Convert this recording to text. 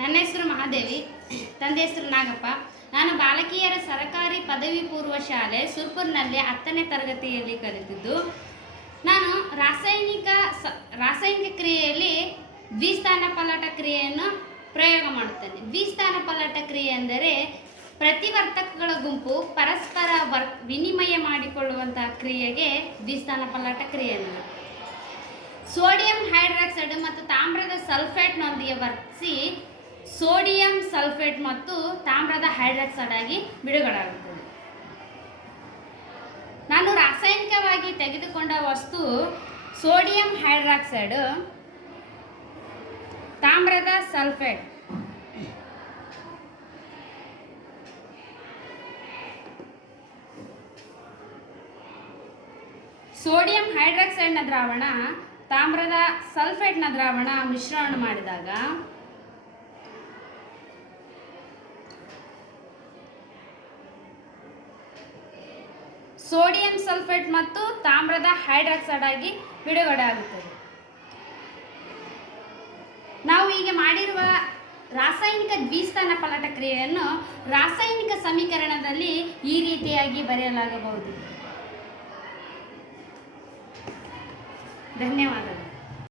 ನನ್ನ ಹೆಸರು ಮಹಾದೇವಿ, ತಂದೆ ಹೆಸರು ನಾಗಪ್ಪ. ನಾನು ಬಾಲಕಿಯರ ಸರಕಾರಿ ಪದವಿ ಪೂರ್ವ ಶಾಲೆ ಸುರ್ಪುರ್ನಲ್ಲಿ 10ನೇ ತರಗತಿಯಲ್ಲಿ ಕಲಿತಿದ್ದು. ನಾನು ರಾಸಾಯನಿಕ ಕ್ರಿಯೆಯಲ್ಲಿ ದ್ವಿಸ್ಥಾನ ಪಲ್ಲಟ ಕ್ರಿಯೆಯನ್ನು ಪ್ರಯೋಗ ಮಾಡುತ್ತೇನೆ. ದ್ವಿಸ್ಥಾನ ಪಲ್ಲಟ ಕ್ರಿಯೆ ಎಂದರೆ ಪ್ರತಿವರ್ತಕಗಳ ಗುಂಪು ಪರಸ್ಪರ ವಿನಿಮಯ ಮಾಡಿಕೊಳ್ಳುವಂತಹ ಕ್ರಿಯೆಗೆ ದ್ವಿಸ್ಥಾನ ಪಲ್ಲಟ ಕ್ರಿಯೆ ಎನ್ನುವುದು. ಸೋಡಿಯಂ ಹೈಡ್ರಾಕ್ಸೈಡ್ ಮತ್ತು ತಾಮ್ರದ ಸಲ್ಫೇಟ್ನೊಂದಿಗೆ ವರ್ತಿಸಿ ಸೋಡಿಯಂ ಸಲ್ಫೇಟ್ ಮತ್ತು ತಾಮ್ರದ ಹೈಡ್ರಾಕ್ಸೈಡ್ ಆಗಿ ಬಿಡುಗಡೆಯಾಗುತ್ತದೆ. ನಾನು ರಾಸಾಯನಿಕವಾಗಿ ತೆಗೆದುಕೊಂಡ ವಸ್ತು ಸೋಡಿಯಂ ಹೈಡ್ರಾಕ್ಸೈಡ್, ತಾಮ್ರದ ಸಲ್ಫೇಟ್. ಸೋಡಿಯಂ ಹೈಡ್ರಾಕ್ಸೈಡ್ನ ದ್ರಾವಣ ತಾಮ್ರದ ಸಲ್ಫೇಟ್ನ ದ್ರಾವಣ ಮಿಶ್ರಣ ಮಾಡಿದಾಗ ಸೋಡಿಯಂ ಸಲ್ಫೇಟ್ ಮತ್ತು ತಾಮ್ರದ ಹೈಡ್ರಾಕ್ಸೈಡ್ ಆಗಿ ಬಿಡುಗಡೆ ಆಗುತ್ತದೆ. ನಾವು ಈಗ ಮಾಡಿರುವ ರಾಸಾಯನಿಕ ದ್ವಿಸ್ಥಾನ ಪಲ್ಲಟ ಕ್ರಿಯೆಯನ್ನು ರಾಸಾಯನಿಕ ಸಮೀಕರಣದಲ್ಲಿ ಈ ರೀತಿಯಾಗಿ ಬರೆಯಲಾಗಬಹುದು. ಧನ್ಯವಾದಗಳು.